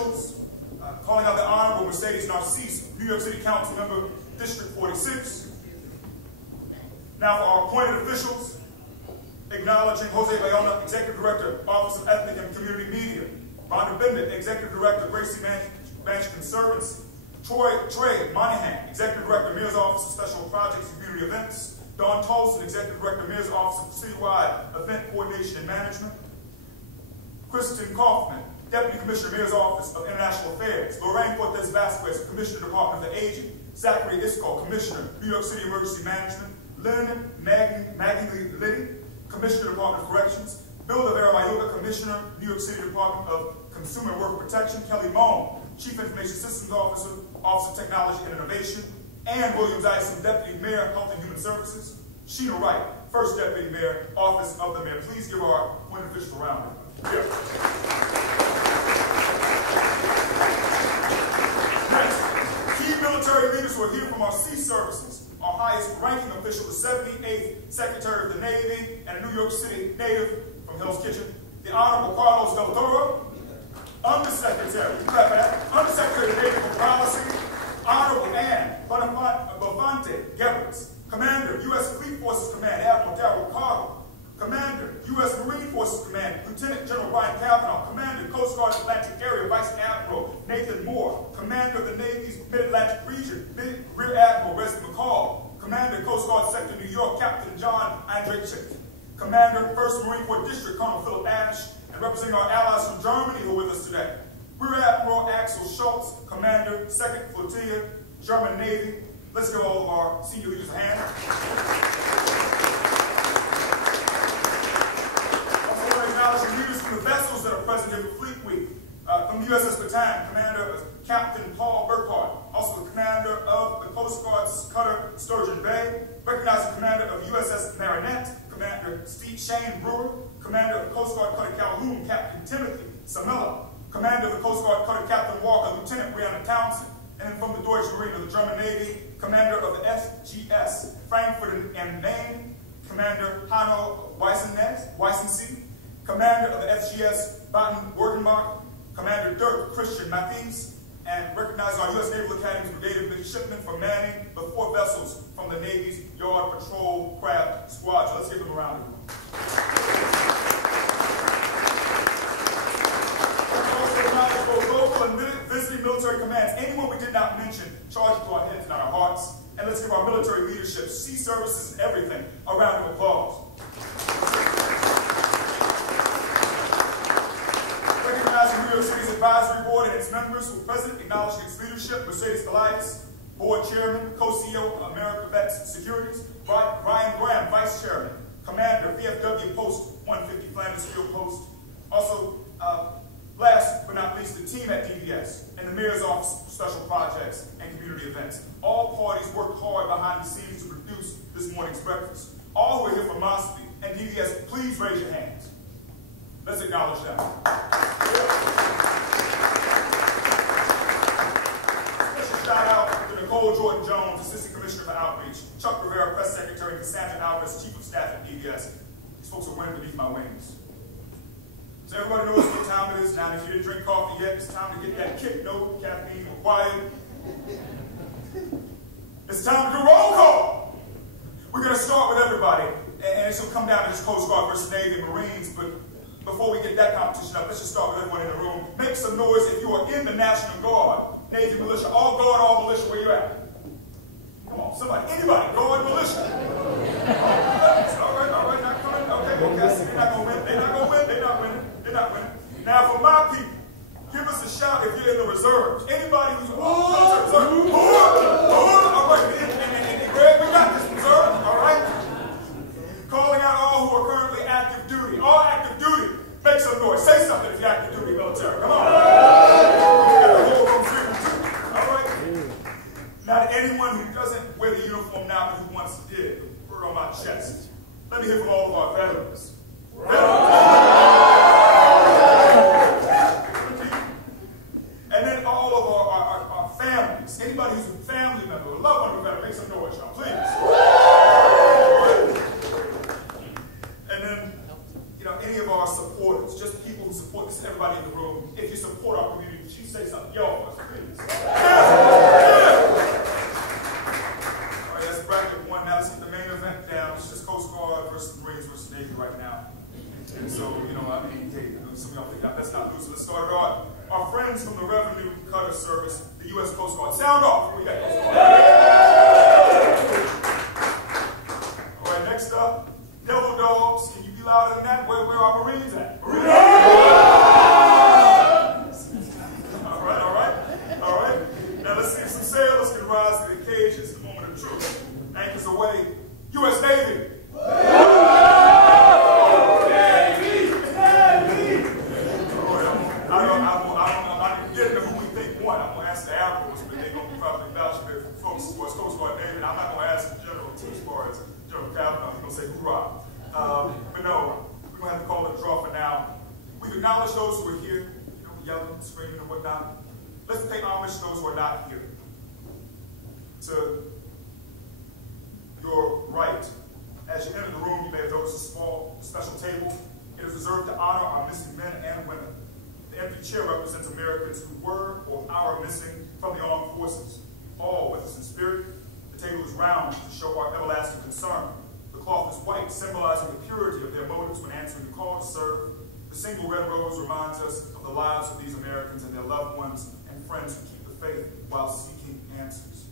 officials. Calling out the Honorable Mercedes Narcisse, New York City Council Member, District 46. Now for our appointed officials, acknowledging Jose Bayona, Executive Director, Office of Ethnic and Community Media, Rhonda Bennett, Executive Director, Gracie Mansion Conservants, Trey Monahan, Executive Director, Mayor's Office of Special Projects and Community Events, Dawn Tolson, Executive Director, Mayor's Office of Citywide Event Coordination and Management, Kristen Kaufman, Deputy Commissioner, Mayor's Office of International Affairs, Lorraine Cortez Vasquez, Commissioner, Department of the Aging, Zachary Iscall, Commissioner, New York City Emergency Management, Lynn Maggie Liddy, Commissioner, Department of Corrections, Bill de Vera Mayoga, Commissioner, New York City Department of Consumer and Worker Protection, Kelly Moan, Chief Information Systems Officer, Office of Technology and Innovation, Ann Williams Ison, Deputy Mayor, Health and Human Services, Sheena Wright, First Deputy Mayor, Office of the Mayor. Please give our appointed officials a round. Here. Next, key military leaders who are here from our sea services. Our highest ranking official, the 78th Secretary of the Navy and a New York City native from Hell's Kitchen, the Honorable Carlos Del Toro, Undersecretary, Undersecretary of the Navy for Policy, Honorable Anne Bovante Gebbets, Commander, U.S. Fleet Forces Command, Admiral Darrell Carter, Commander, U.S. Marine Forces Command, Lieutenant General Brian Kavanaugh, Commander, Coast Guard Atlantic Area, Vice Admiral Nathan Moore, Commander of the Navy's Mid-Atlantic Region, Rear Admiral Wesley McCall, Commander, Coast Guard Sector New York, Captain John Andrzejczyk, Commander, 1st Marine Corps District, Colonel Philip Ash, and representing our allies from Germany who are with us today, Rear Admiral Axel Schultz, Commander, 2nd Flotilla, German Navy. Let's give all of our senior leaders a hand. Also want to acknowledge the leaders from the vessels that are present here for Fleet Week. From USS Bataan, Commander Captain Paul Burkhardt, also the Commander of the Coast Guard's cutter Sturgeon Bay, recognizing Commander of USS Marinette, Commander Shane Brewer, Commander of the Coast Guard cutter Calhoun, Captain Timothy Samilla, Commander of the Coast Guard cutter Captain Walker, Lieutenant Brianna Townsend, and from the Deutsche Marine of the German Navy, Commander of the FGS Frankfurt and Maine, Commander Hanno Weissensee, Commander of the FGS Baden-Württemberg, Commander Dirk Christian Mathies, and recognize our U.S. Naval Academy's Brigade of Midshipmen for manning the 4 vessels from the Navy's Yard Patrol Craft Squadron. Let's give them a round of applause. Both local and visiting military commands, anyone we did not mention, charge it to our heads and our hearts. And let's give our military leadership, sea services, and everything a round of applause. Recognizing New York City's advisory board and its members who are present, acknowledging its leadership, Mercedes Goliath, board chairman, co-CEO of America Vets Securities, Brian Graham, vice chairman, commander, VFW Post 150 Flanders Field Post. Also, last but not least, the team at DVS and the Mayor's Office for Special Projects and Community Events. All parties worked hard behind the scenes to produce this morning's breakfast. All who are here from MOSPI and DVS, please raise your hands. Let's acknowledge them. Special shout out to Nicole Jordan-Jones, Assistant Commissioner for Outreach, Chuck Rivera, Press Secretary, and Cassandra Alvarez, Chief of Staff at DVS. These folks are wind beneath my wings. So everybody knows what time it is now. If you didn't drink coffee yet, it's time to get that kick. No caffeine required. It's time to do roll call. We're going to start with everybody, and it's going to come down to this Coast Guard versus Navy and Marines. But before we get that competition up, let's just start with everyone in the room. Make some noise if you are in the National Guard, Navy, militia, all guard, all militia. Where you at? Come on, somebody, anybody, guard, militia. All right, not coming. Okay, I see they're not going to win. They're not going to win. They're not winning. They're not winning. Now, for my people, give us a shout if you're in the reserves. Anybody who's all right, and Greg, we got this reserve. All right. Calling out all who are currently active duty. All active duty, make some noise. Say something if you're active duty military. Come on. All right. Not anyone who doesn't wear the uniform now, but who once did. Word on my chest. Let me hear from all of our veterans. And then all of our families. Anybody who's a family member, a loved one who better make some noise, y'all, please. And then, any of our supporters, just people who support this, everybody in the room. If you support our community, she say versus the Marines versus the Navy right now. And so, you know, I mean, hey, some of y'all think, let's not lose. Let's start it on. Our friends from the Revenue Cutter Service, the U.S. Coast Guard. Sound off. We got all right, next up, Devil Dogs. Can you be louder than that? Where are our Marines at? Marines! All right. Now let's see if some sailors can rise to the occasion. It's the moment of truth. Anchors away. U.S. Navy. But no, we're going to have to call it a draw for now. We've acknowledged those who are here, you know, yelling, screaming, and whatnot. Let's pay homage to those who are not here. To your right, as you enter the room, you may have noticed a small, special table. It is reserved to honor our missing men and women. The empty chair represents Americans who were or are missing from the armed forces, all with us in spirit. The table is round to show our everlasting concern. The cloth is white, symbolizing the purity of their motives when answering the call to serve. The single red rose reminds us of the lives of these Americans and their loved ones and friends who keep the faith while seeking answers.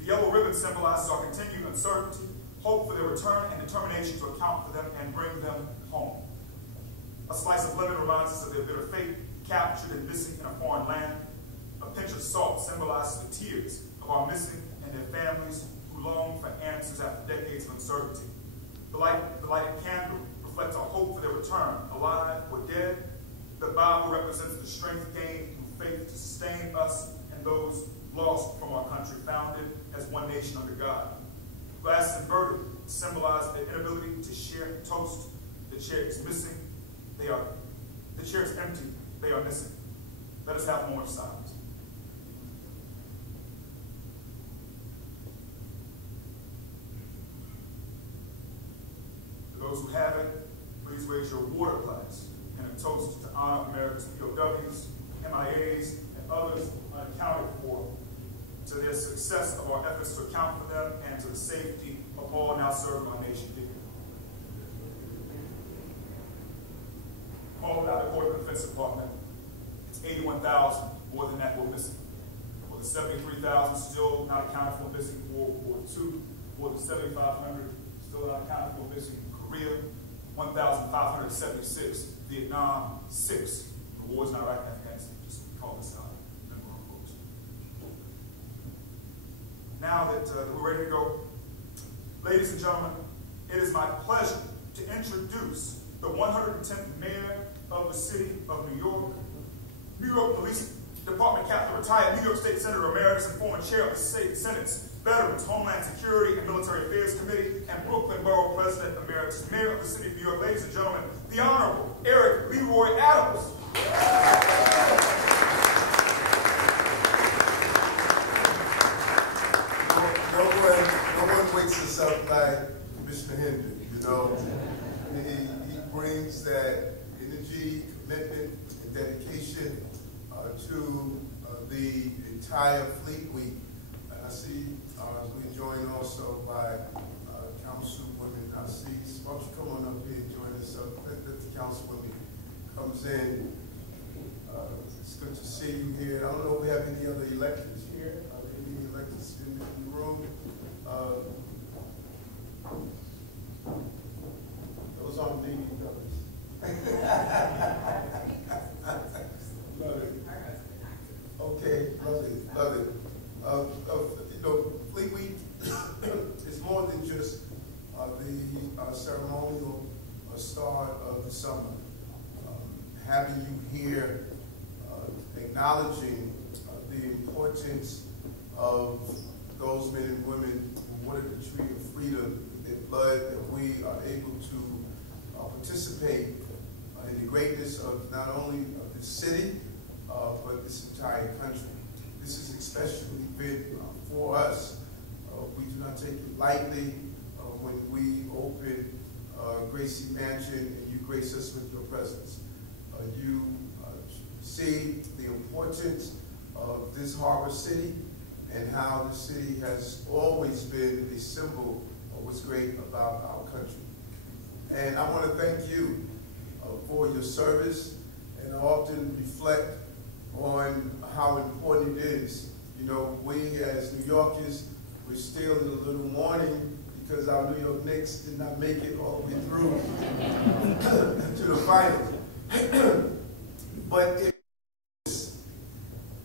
The yellow ribbon symbolizes our continued uncertainty, hope for their return, and determination to account for them and bring them home. A slice of lemon reminds us of their bitter fate, captured and missing in a foreign land. A pinch of salt symbolizes the tears of our missing and their families who long for answers after decades of uncertainty. The lighted candle reflects our hope for their return, alive or dead. The Bible represents the strength gained through faith to sustain us and those lost from our country, founded as one nation under God. Glasses inverted symbolize the inability to share toast. The chair is missing. The chair is empty. They are missing. Let us have a moment of silence. For those who have it, please raise your water glass and a toast to honor America's POWs, MIAs, and others unaccounted for, to their success of our efforts to account for them and to the safety of all now serving our nation here. Called out the Court of Defense Department. It's 81,000, more than that we're missing. For the 73,000 still not accounted for missing in World War II, for the 7,500 still not accounted for missing in Korea, 1,576 Vietnam, 6 the wars in Iraq and Afghanistan. Just call this out. Remember our folks. Now that we're ready to go, ladies and gentlemen, it is my pleasure to introduce the 110th Mayor of the City of New York, New York Police Department Captain, retired New York State Senator Emeritus and former chair of the Senate's Veterans, Homeland Security, and Military Affairs Committee, and Brooklyn Borough President Emeritus, Mayor of the City of New York. Ladies and gentlemen, the Honorable Eric Leroy Adams. No one wakes us up like Commissioner Hendry, you know. He brings that energy, commitment, and dedication to the entire fleet week. And I see we're joined also by Councilwoman Assis. Why don't you come on up here and join us up? Let the Councilwoman comes in. It's good to see you here. I don't know if we have any other electeds here. Are there any electeds in the room? Those aren't Navy brothers. Love it. Okay, love it. You know, Fleet Week is more than just the ceremonial start of the summer. Having you here, acknowledging the importance of those men and women who wanted the tree of freedom in blood, that we are able to participate in the greatness of not only of this city, but this entire country. This is especially big for us. We do not take it lightly when we open Gracie Mansion and you grace us with your presence. You see the importance of this harbor city and how the city has always been a symbol of what's great about our country. And I want to thank you for your service, and I often reflect on how important it is. You know, we as New Yorkers, we're still in a little mourning because our New York Knicks did not make it all the way through to the finals. But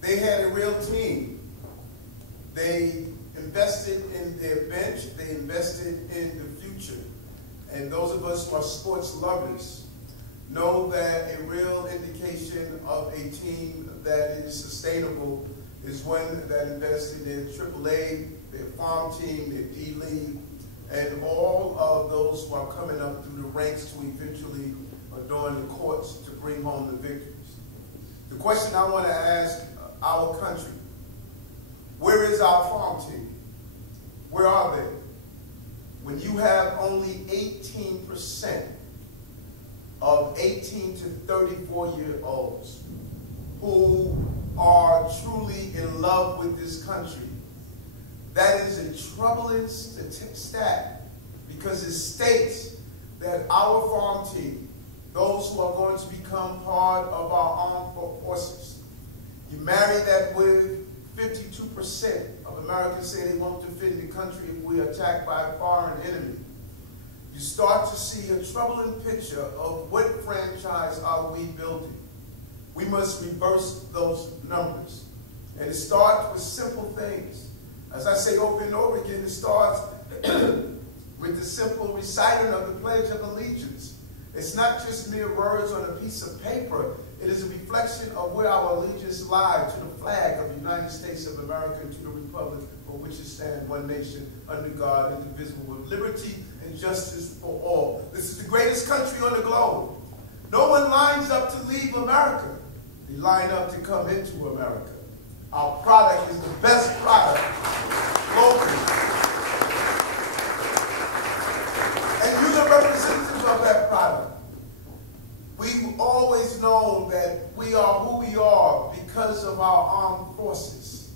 they had a real team. They invested in their bench. They invested in the future. And those of us who are sports lovers know that a real indication of a team that is sustainable is one that invests in their AAA, their farm team, their D-League, and all of those who are coming up through the ranks to eventually adorn the courts to bring home the victories. The question I want to ask our country, where is our farm team? Where are they? When you have only 18% of 18 to 34-year-olds who are truly in love with this country, that is a troubling stat, because it states that our farm team, those who are going to become part of our armed forces, you marry that with 52% of Americans say they won't defend the country if we are attacked by a foreign enemy. You start to see a troubling picture of what franchise are we building. We must reverse those numbers. And it starts with simple things. As I say over and over again, it starts with the simple reciting of the Pledge of Allegiance. It's not just mere words on a piece of paper. It is a reflection of where our allegiance lies to the flag of the United States of America and to the republic for which it stands, one nation, under God, indivisible, with liberty and justice for all. This is the greatest country on the globe. No one lines up to leave America. They line up to come into America. Our product is the best product locally. And you're the representative of that product. We've always known that we are who we are because of our armed forces.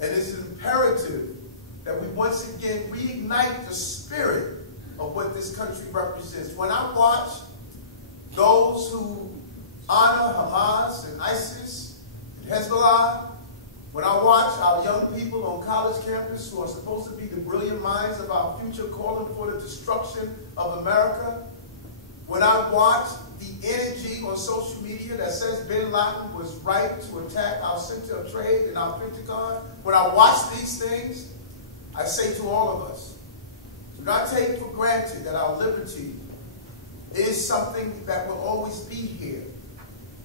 And it's imperative that we once again reignite the spirit of what this country represents. When I watch those who honor Hamas and ISIS and Hezbollah, when I watch our young people on college campus who are supposed to be the brilliant minds of our future calling for the destruction of America, when I watch the energy on social media that says bin Laden was right to attack our center of trade and our Pentagon, when I watch these things, I say to all of us, do not take for granted that our liberty is something that will always be here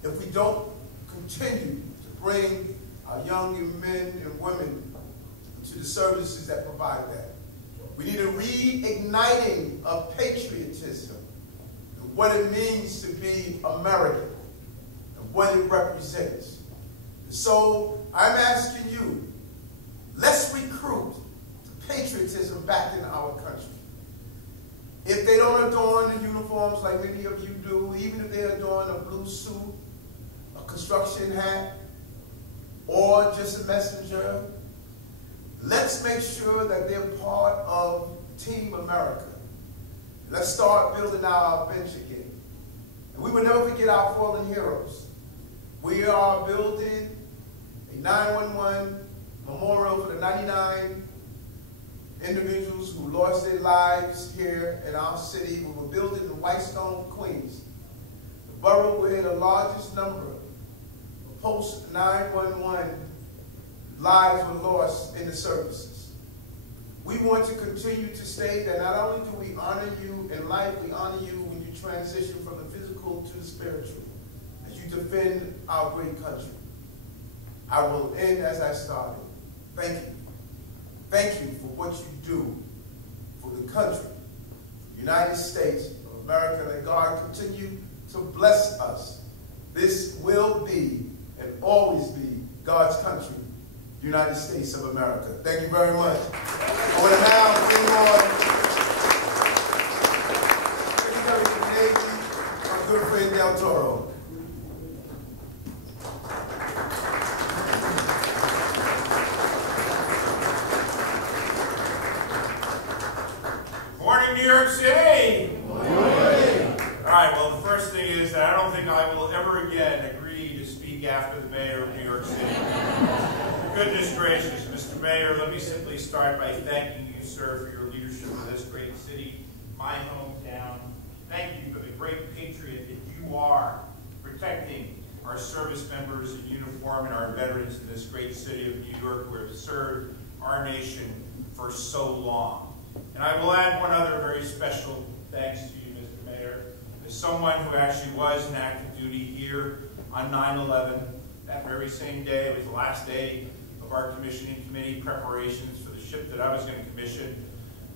if we don't continue to bring our young men and women to the services that provide that. We need a reigniting of patriotism, and what it means to be American, and what it represents. And so I'm asking you, let's recruit patriotism back in our country. If they don't adorn the uniforms like many of you do, even if they adorn a blue suit, a construction hat, or just a messenger, let's make sure that they're part of Team America. Let's start building our bench again. And we will never forget our fallen heroes. We are building a 911 memorial for the 99 individuals who lost their lives here in our city. We were building in Whitestone, Queens, the borough where the largest number of post-911 lives were lost in the services. We want to continue to say that not only do we honor you in life, we honor you when you transition from the physical to the spiritual, as you defend our great country. I will end as I started. Thank you. Thank you for what you do for the country, the United States of America, and that God continue to bless us. This will be and always be God's country, the United States of America. Thank you very much. I want to now bring on Secretary of the Navy, our good friend Del Toro. Morning, New York City. Morning. All right, well, the first thing is that I don't think I will ever again agree to speak after the mayor of New York City. Goodness gracious, Mr. Mayor, let me simply start by thanking you, sir, for your leadership of this great city, my hometown. Thank you for the great patriot that you are, protecting our service members in uniform and our veterans in this great city of New York who have served our nation for so long. And I will add one other very special thanks to you, Mr. Mayor, as someone who actually was in active duty here on 9/11. That very same day, it was the last day of our commissioning committee preparations for the ship that I was going to commission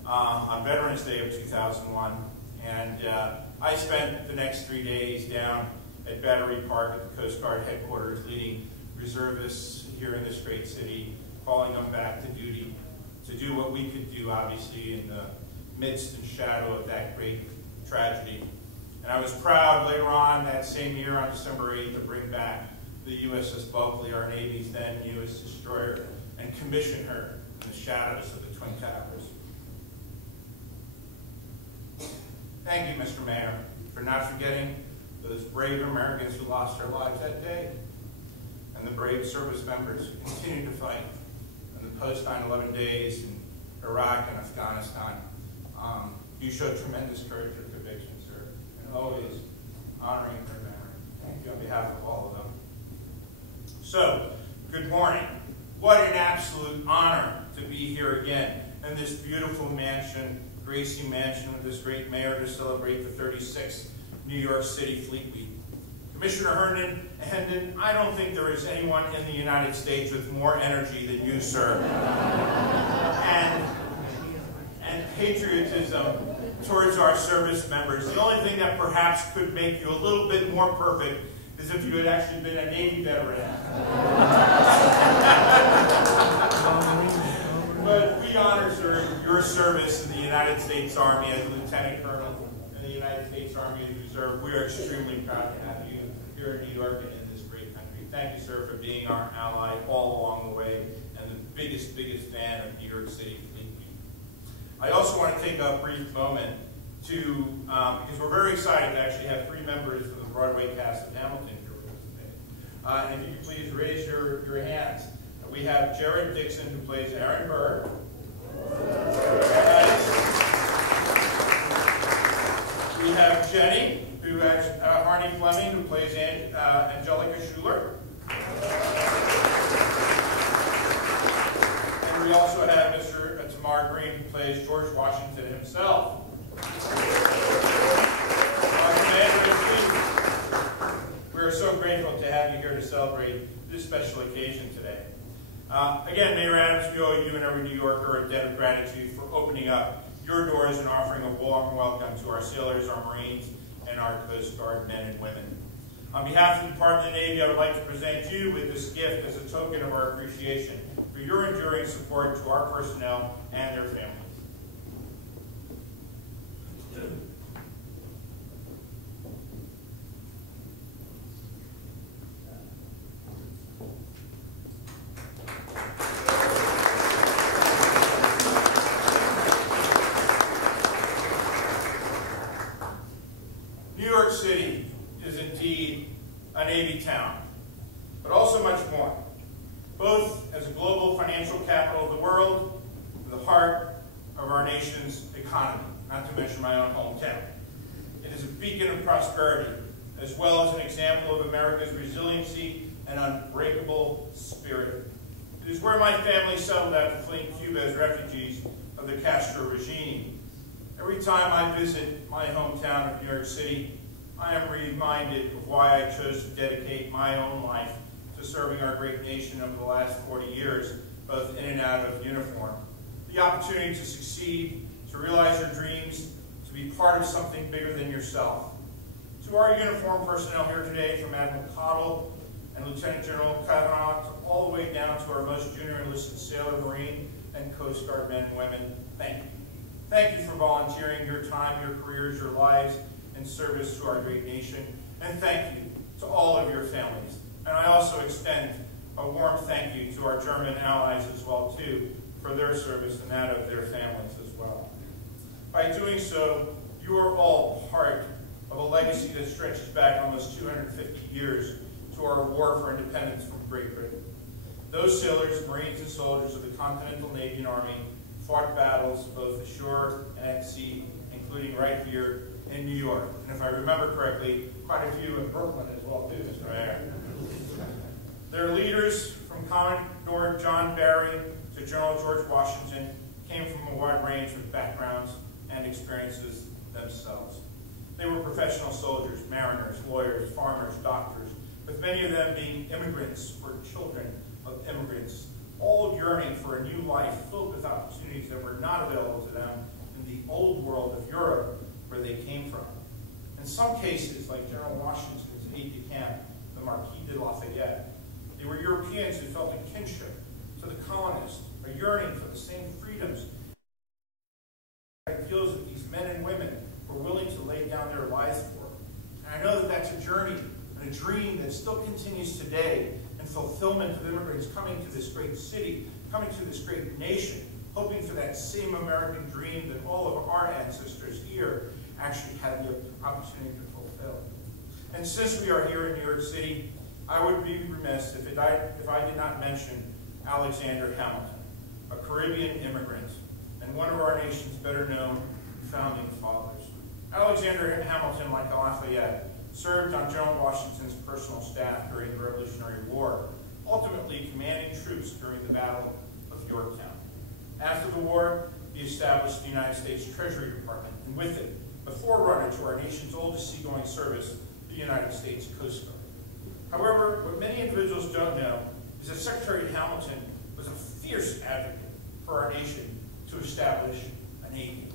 on Veterans Day of 2001. And I spent the next 3 days down at Battery Park at the Coast Guard headquarters, leading reservists here in this great city, calling them back to duty to do what we could do, obviously, in the midst and shadow of that great tragedy. And I was proud later on that same year, on December 8th, to bring back the USS Bulkley, our Navy's then U.S. destroyer, and commission her in the shadows of the Twin Towers. Thank you, Mr. Mayor, for not forgetting those brave Americans who lost their lives that day, and the brave service members who continue to fight in the post-9/11 days in Iraq and Afghanistan. You showed tremendous courage and conviction, sir, and always honoring their memory. Thank you on behalf of all of them. So, good morning. What an absolute honor to be here again in this beautiful mansion, Gracie Mansion, with this great mayor to celebrate the 36th New York City Fleet Week. Commissioner Hendon, I don't think there is anyone in the United States with more energy than you, sir. and patriotism towards our service members. The only thing that perhaps could make you a little bit more perfect is if you had actually been a Navy veteran. But we honor, sir, your service in the United States Army as a Lieutenant Colonel in the United States Army Reserve. We are extremely proud to have you here in New York and in this great country. Thank you, sir, for being our ally all along the way and the biggest fan of New York City Fleet Week. I also want to take a brief moment to, because we're very excited to actually have 3 members from the Broadway cast of Hamilton here with us today. And if you could please raise your hands. We have Jared Dixon, who plays Aaron Burr. We have Jenny, who has Harney Fleming, who plays Angelica Schuler. And we also have Mr. Tamar Green, who plays George Washington himself. We're so grateful to have you here to celebrate this special occasion today. Again, Mayor Adams, we owe you and every New Yorker a debt of gratitude for opening up your doors and offering a warm welcome to our sailors, our Marines, and our Coast Guard men and women. On behalf of the Department of the Navy, I would like to present you with this gift as a token of our appreciation for your enduring support to our personnel and their families. New York City is indeed a Navy town, but also much more, both as a global financial capital of the world and the heart of our nation's economy, not to mention my own hometown. It is a beacon of prosperity, as well as an example of America's resiliency and unbreakable spirit. It is where my family settled after fleeing Cuba as refugees of the Castro regime. Every time I visit my hometown of New York City, I am reminded of why I chose to dedicate my own life to serving our great nation over the last 40 years, both in and out of uniform. The opportunity to succeed, to realize your dreams, to be part of something bigger than yourself. To our uniformed personnel here today, from Admiral Cottle and Lieutenant General Kavanaugh, all the way down to our most junior enlisted sailor, Marine, and Coast Guard men and women, thank you. Thank you for volunteering your time, your careers, your lives in service to our great nation. And thank you to all of your families. And I also extend a warm thank you to our German allies as well, too, for their service and that of their families as well. By doing so, you are all part of a legacy that stretches back almost 250 years to our war for independence from Great Britain. Those sailors, Marines, and soldiers of the Continental Navy and Army fought battles both ashore and at sea, including right here in New York. And if I remember correctly, quite a few in Brooklyn as well, too, Mr. Mayor. Their leaders, from Commodore John Barry to General George Washington, came from a wide range of backgrounds and experiences themselves. They were professional soldiers, mariners, lawyers, farmers, doctors, with many of them being immigrants or children of immigrants, all yearning for a new life filled with opportunities that were not available to them in the old world of Europe where they came from. In some cases, like General Washington's aide-de-camp, the Marquis de Lafayette, they were Europeans who felt a kinship to the colonists, a yearning for the same freedoms. It feels that these men and women were willing to lay down their lives for. And I know that that's a journey and a dream that still continues today in fulfillment of immigrants coming to this great city, coming to this great nation, hoping for that same American dream that all of our ancestors here actually had the opportunity to fulfill. And since we are here in New York City, I would be remiss if I did not mention Alexander Hamilton, a Caribbean immigrant and one of our nation's better known founding fathers. Alexander Hamilton, like Lafayette, served on General Washington's personal staff during the Revolutionary War, ultimately commanding troops during the Battle of Yorktown. After the war, he established the United States Treasury Department, and with it, the forerunner to our nation's oldest seagoing service, the United States Coast Guard. However, what many individuals don't know is that Secretary Hamilton was a fierce advocate for our nation to establish a navy.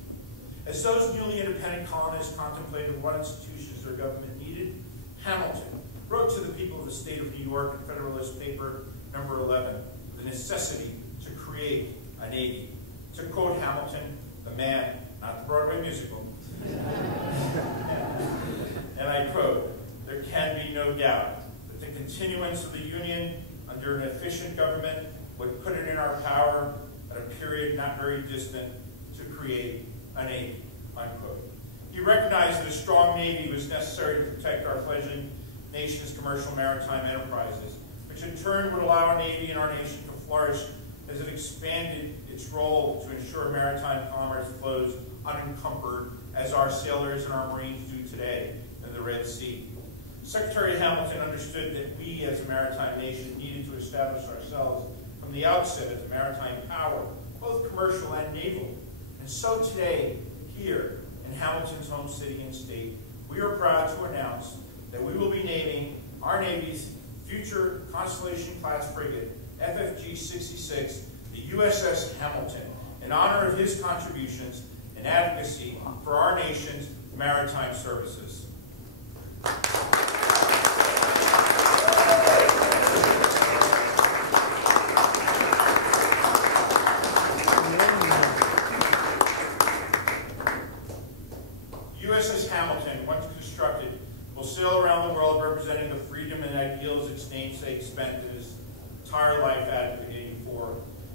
As those newly independent colonists contemplated what institutions their government needed, Hamilton wrote to the people of the state of New York in Federalist Paper number 11, the necessity to create a navy. To quote Hamilton, the man, not the Broadway musical, and I quote, "There can be no doubt that the continuance of the Union under an efficient government would put it in our power at a period not very distant to create a navy," unquote. He recognized that a strong navy was necessary to protect our fledgling nation's commercial maritime enterprises, which in turn would allow our navy and our nation to flourish as it expanded its role to ensure maritime commerce flows unencumbered as our sailors and our Marines do today in the Red Sea. Secretary Hamilton understood that we as a maritime nation needed to establish ourselves from the outset as a maritime power, both commercial and naval. And so today, here in Hamilton's home city and state, we are proud to announce that we will be naming our Navy's future Constellation-class frigate, FFG 66, the USS Hamilton, in honor of his contributions and advocacy for our nation's maritime services. USS Hamilton, once constructed, will sail around the world representing the freedom and ideals its namesake spent his entire life advocating for.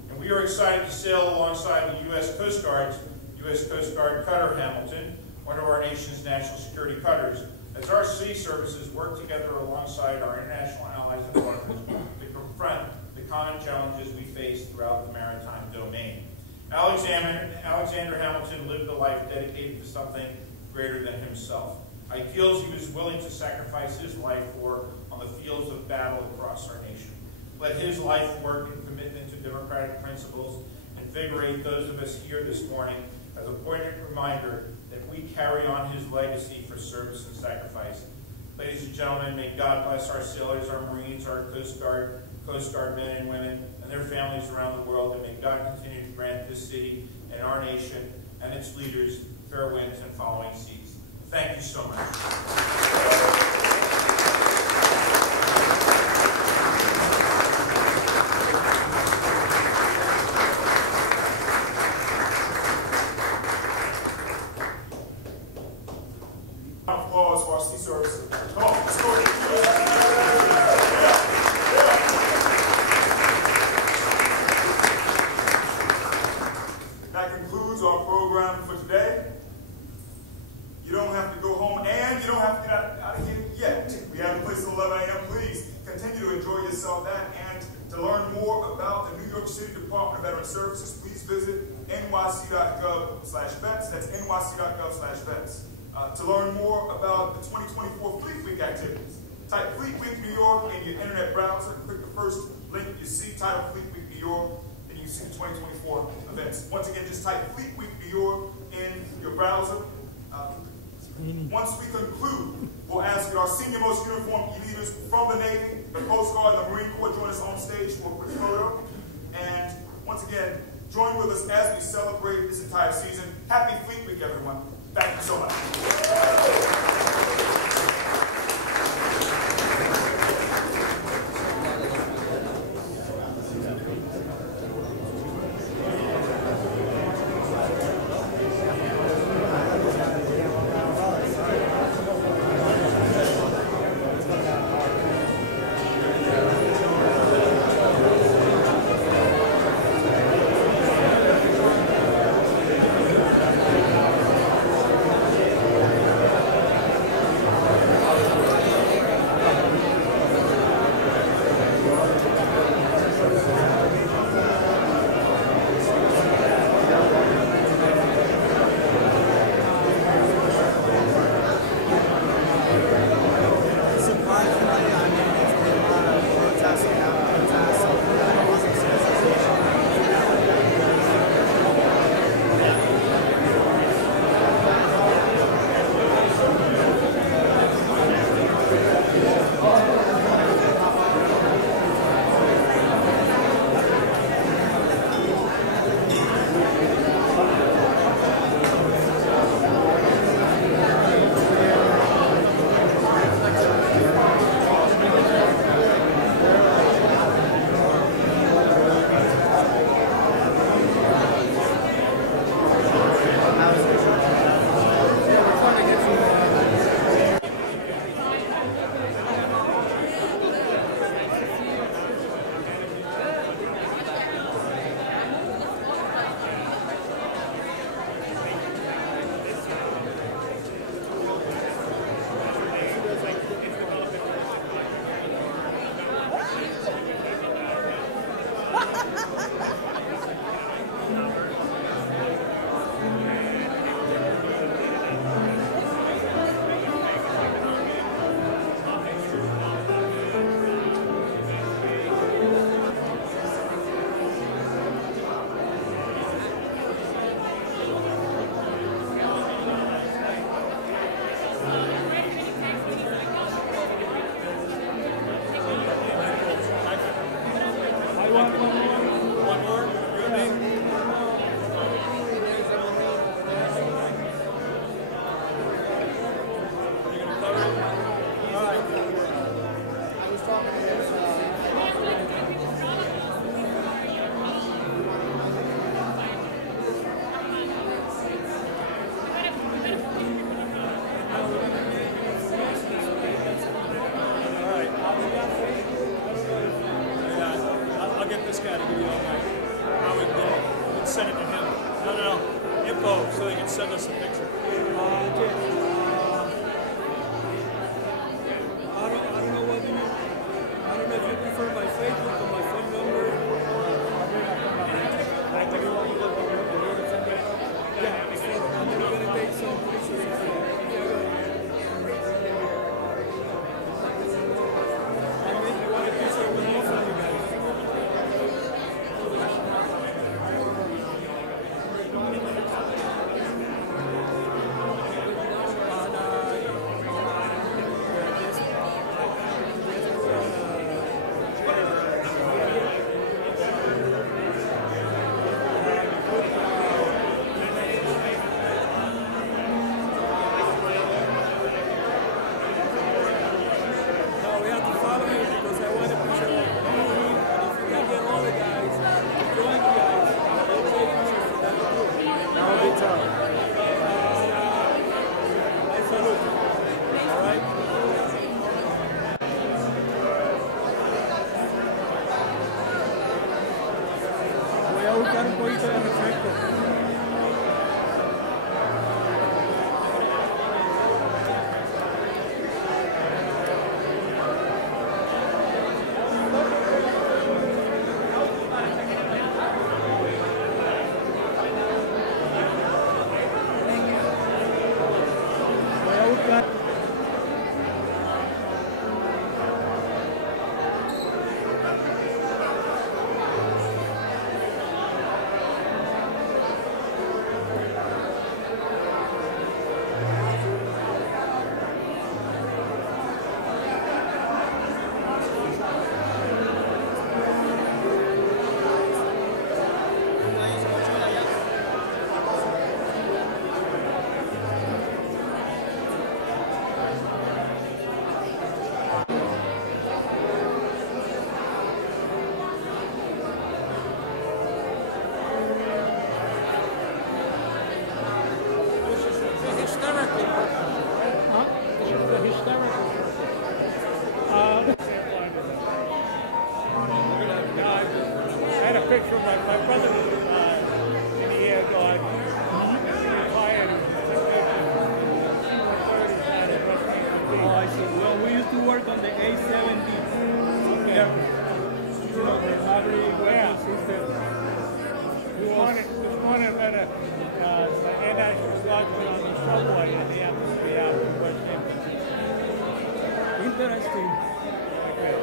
And we are excited to sail alongside the U.S. Coast Guard's U.S. Coast Guard cutter Hamilton, one of our nation's national security cutters, as our sea services work together alongside our international allies and partners to confront the common challenges we face throughout the maritime domain. Alexander Hamilton lived a life dedicated to something greater than himself. Ideals he was willing to sacrifice his life for on the fields of battle across our nation. Let his life work and commitment to democratic principles invigorate those of us here this morning as a poignant reminder that we carry on his legacy for service and sacrifice. Ladies and gentlemen, may God bless our sailors, our Marines, our Coast Guard men and women, and their families around the world, and may God continue to grant this city and our nation and its leaders fair winds and following seas. Thank you so much. Applause for our sea service. Come on, let's go. That concludes our program for today. You don't have to go home, and you don't have to get out of here yet. We have the place at 11 a.m. Please continue to enjoy yourself that. And to learn more about the New York City Department of Veteran Services, please visit nyc.gov/vets. That's nyc.gov/vets. To learn more about the 2024 Fleet Week activities, type Fleet Week New York in your internet browser. Click the first link you see, titled Fleet Week New York, and you see the 2024 events. Once again, just type Fleet Week New York in your browser. Once we conclude, we'll ask that our senior most uniformed leaders from the Navy, the Coast Guard, and the Marine Corps join us on stage for a quick photo. And once again, join with us as we celebrate this entire season. Happy Fleet Week, everyone. Thank you so much. So they can send us a picture. I don't know if you prefer my Facebook or my phone number. Yeah, I'm going to take some pictures. I want a picture with both of you guys. picture of my brother, and he had retired. Oh, I see. Well, we used to work on the A70. Okay. Yeah. You know, the Maverick system. This morning at a national slugger on the subway, and they have to stay out and work in. Interesting. Okay.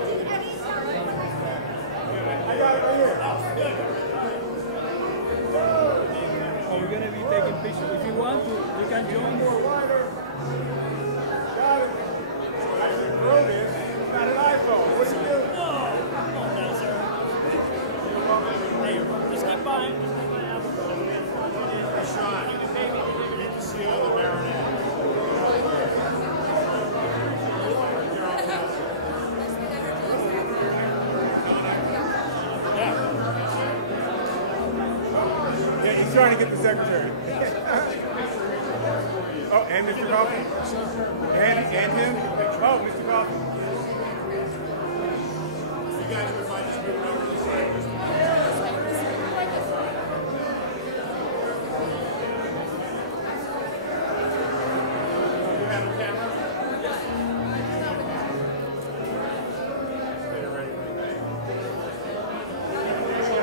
I got it right here. Oh, we're going to be taking pictures. If you want to, you can join. Got it. Got an iPhone. What's he doing? Oh, come on now, sir. Hey, just keep buying. Sean, good to see you on the Marinette. Yeah, he's trying to get the secretary. Oh, and Mr. Coffey? And him? Oh, Mr. Coffey. You guys would mind just moving over to the side? You have a camera?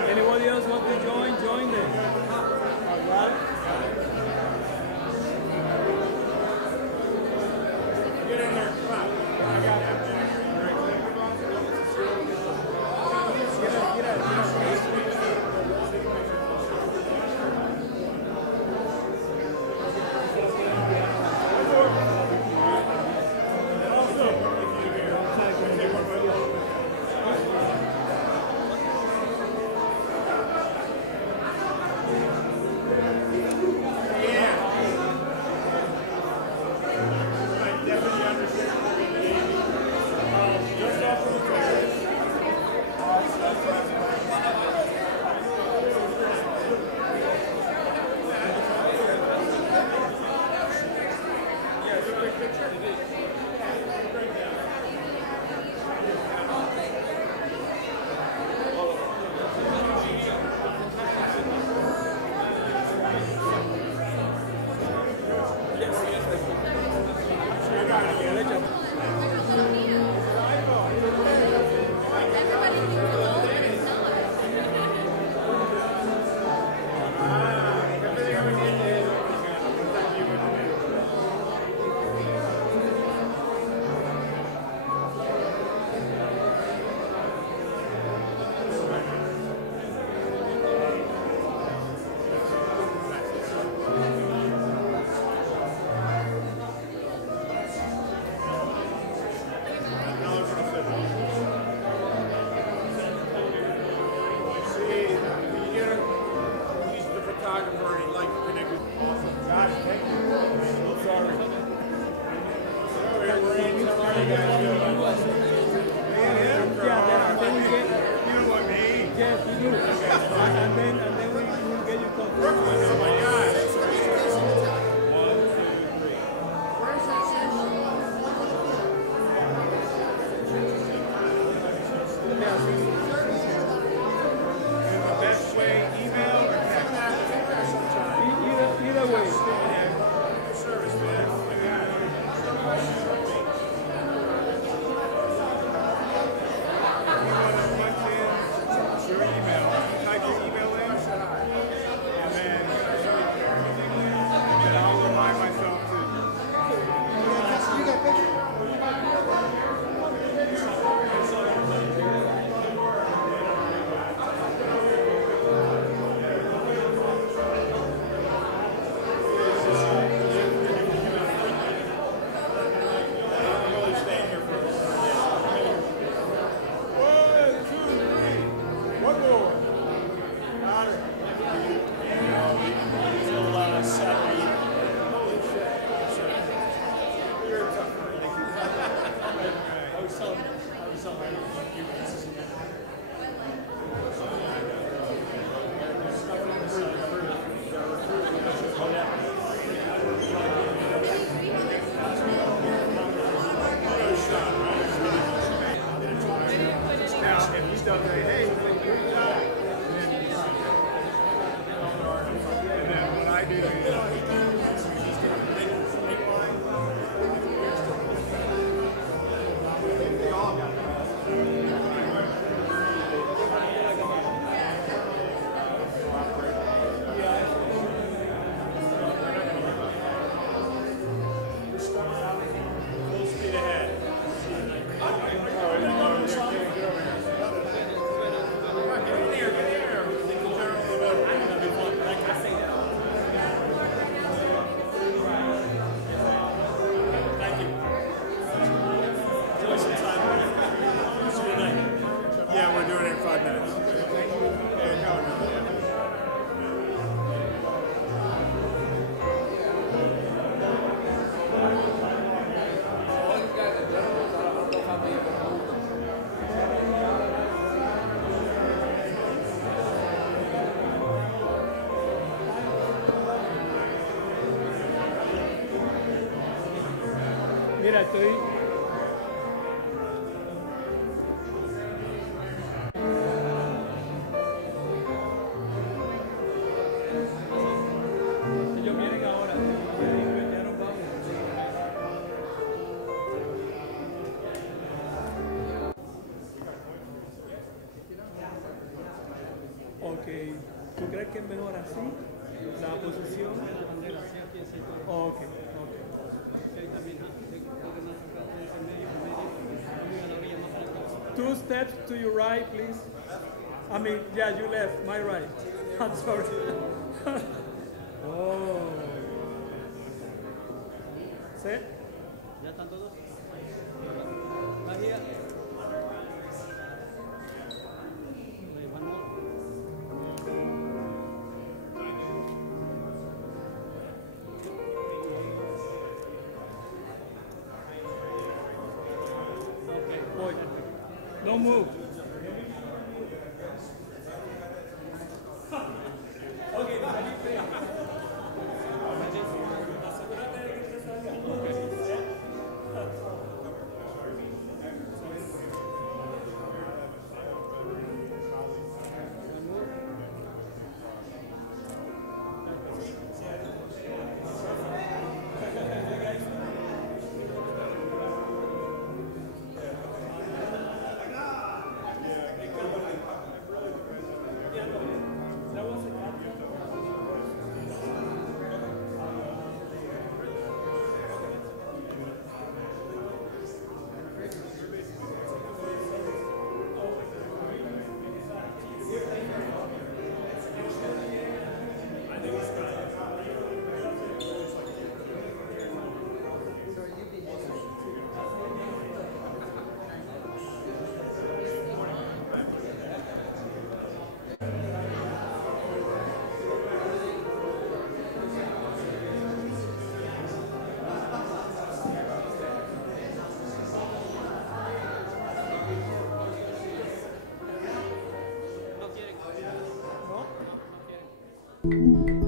Anybody else want to join? Join them. Get in there, come on. in 5 minutes. Yeah, no. Mira, estoy... Ellos vienen ahora. Ya nos vamos. Ok. ¿Tú crees que es mejor así? La posición. Ok, ok. Two steps to your right, please. I mean, yeah, you left, my right. I'm sorry. Oh. ¿Sí? ¿Ya están todos? María. Okay, boy. Don't move. Okay, No quieren.